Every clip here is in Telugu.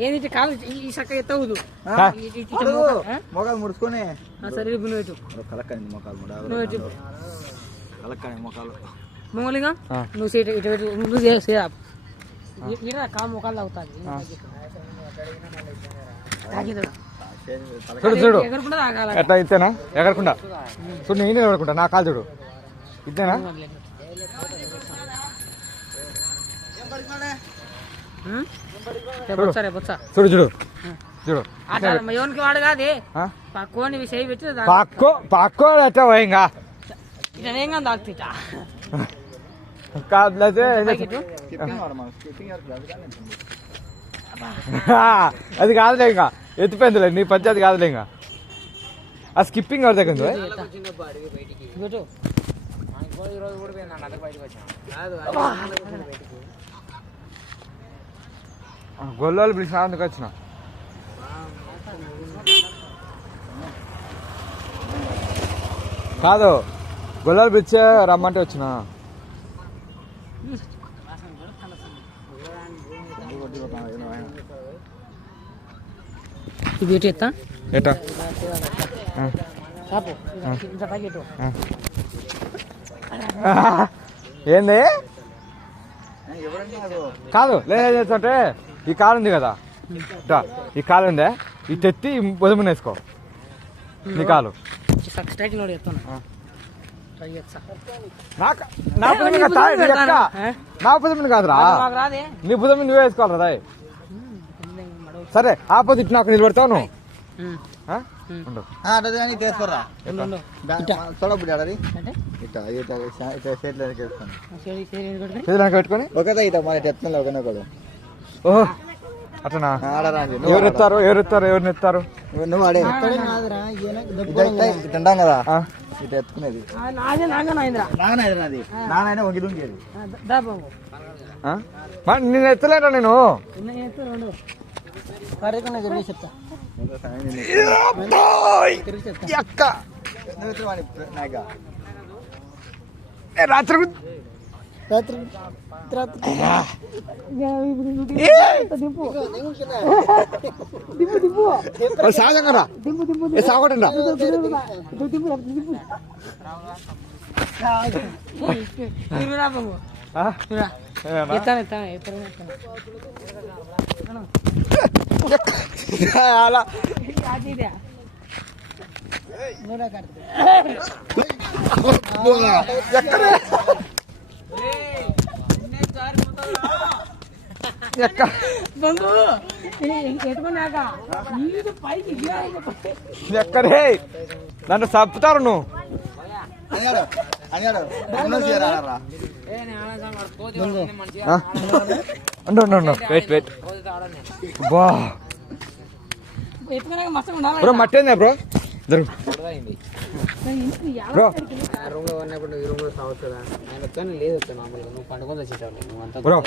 ఏంటి కాదు ఈ చక్క ఎత్తవద్దు మొఖాలు ముడుచుకొని సరే నువ్వు పెట్టు కలక్కండి మొఖాలు నువ్వు పెట్టు కలక్కండి మొఖాలు మొగలిగా నువ్వు సీట్ ఇటు పెట్టు నువ్వు సేరా ఇరా కా మొఖాలు అవుతాయి చూడు చూడు ఎట్లా ఇచ్చేనా ఎగరకుండా చూడు నేను ఎగరకుండా నా కాలు చూడు ఇద్దేనా చూడు చూడు చూడు ఎవరికి వాడు కాదే పక్కోని చేయి పెట్టి పక్కో ఎట్లా పోయింగా ఏం కాదు తాగుతా కాదులైతే అది కాదులే ఇంకా ఎత్తిపోయిందిలే నీ పంచాయతీ కాదులే ఇంకా ఆ స్కిప్పింగ్ ఎవరి దగ్గర గొల్లోళ్ళు పిలిచిన అందుకు వచ్చిన కాదు గొల్లోళ్ళు పిలిచే రమ్మంటే వచ్చిన ఎత్తా ఎట్టా ఏంది కాదు లేదంటే ఈ కాలు ఉంది కదా ఈ కాలు ఉందే ఈ తెత్తి పొదుమున వేసుకో నీ కాలు నా పొదుముని కాదురా నీ పొదుము నువ్వే వేసుకోవాలి రా సరే ఆపోజిట్ నాకు నిలబడతావు నువ్వు తీసుకురా పెట్టుకొని ఓహో అట్లా ఎవరు ఎత్తారు ఎవరిని ఎత్తారు నువ్వు ఆడే తింటాం కదా ఇటు ఎత్తుకునేది నానైనా వంగిలుంగేది నేను ఎత్తలేరా నేను చెప్తా రాత్రి సహజంగా సాగొట్టండి అలా ఎక్కడే నన్ను చంపుతారు నువ్వు వెయిట్ వెయిట్ బా బ్రో మట్టేందా బ్రో బ్రో బ్రో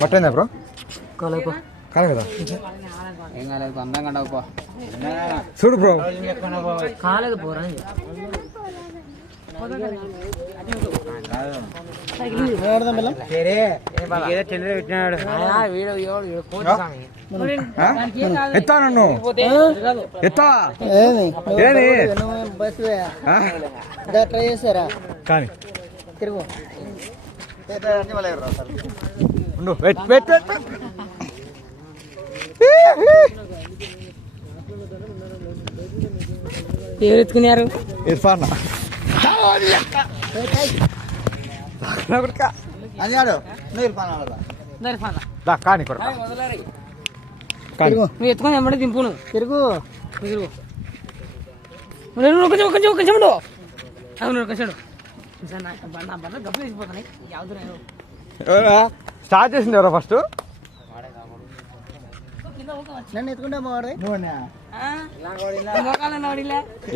మట్టేందా బ్రో కాలే కదా ఏం కాలేదు అందంగా ఉండవు చూడు బ్రో కాలేదు పోరా ఎత్తా నన్ను ఎత్తా ట్రై చేసారా కానీ తిరుగు ఎవరు ఎత్తుకున్నారు ఇర్ఫాన్ కానీ నువ్వు ఎత్తుకొని వెంబడి దింపు నువ్వు తిరుగు తిరుగు కొంచెం డబ్బులు వేసిపోతున్నాయి స్టార్ట్ చేసింది ఎవరో ఫస్ట్ నన్ను ఎత్తుకుంటా బాగుంది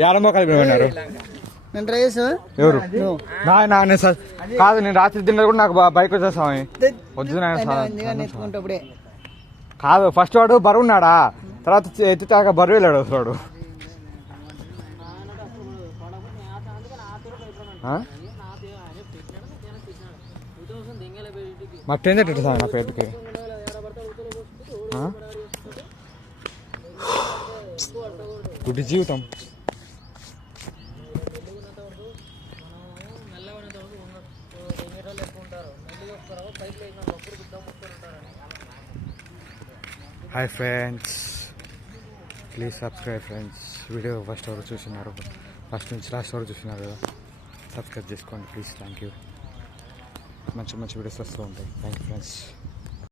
యాడ మోకాలు పెట్టుకున్నారు నేను ట్రై చేసు ఎవరు కాదు నేను రాత్రి తిన్నది కూడా నాకు బైక్ వచ్చేస్తామని వద్దు కాదు ఫస్ట్ వాడు బరువు ఉన్నాడా తర్వాత ఎత్తుతాక బరువు వెళ్ళాడు వాడు మట్టి ఏంటంటే సార్ నా పేరుకి గుడి జీవితం. Hi friends, please subscribe friends. Video first వరకు చూస్తున్నారు, ఫస్ట్ నుంచి లాస్ట్ వరకు చూస్తున్నారు కదా, సబ్స్క్రైబ్ చేసుకోండి ప్లీజ్. Thank you. మంచి మంచి వీడియోస్ వస్తూ ఉంటాయి. Thank you friends.